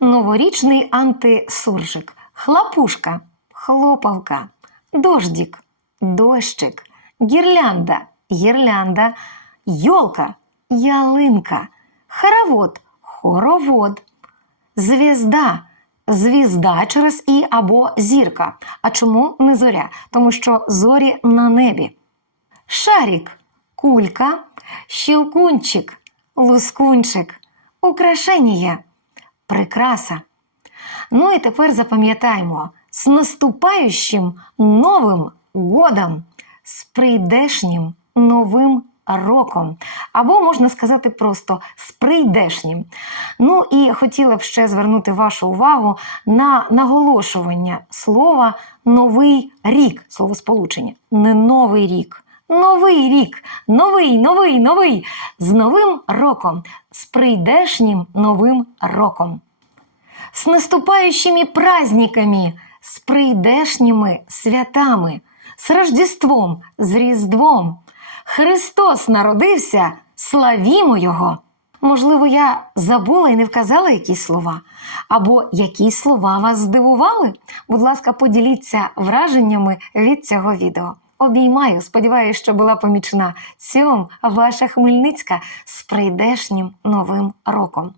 новорічний антисуржик, хлопушка, хлопавка, дождік, дощик, гірлянда, гірлянда, йолка, ялинка, хоровод, хоровод, звізда, звізда через і або зірка. А чому не зоря? Тому що зорі на небі. Шарік, кулька, щелкунчик, лускунчик, украшення, прикраса. Ну і тепер запам'ятаємо з наступаючим новим годом, з прийдешнім новим роком. Або можна сказати просто з прийдешнім. Ну і хотіла б ще звернути вашу увагу на наголошування слова новий рік, словосполучення, не новий рік. Новий рік, новий, новий, новий, з новим роком, з прийдешнім новим роком! С наступающими праздниками, з прийдешніми святами, з Рождеством, з Різдвом. Христос народився, славімо Його! Можливо, я забула і не вказала якісь слова, або які слова вас здивували? Будь ласка, поділіться враженнями від цього відео. Обіймаю, сподіваюся, що була помічна. Цьом ваша Хмельницька з прийдешнім новим роком.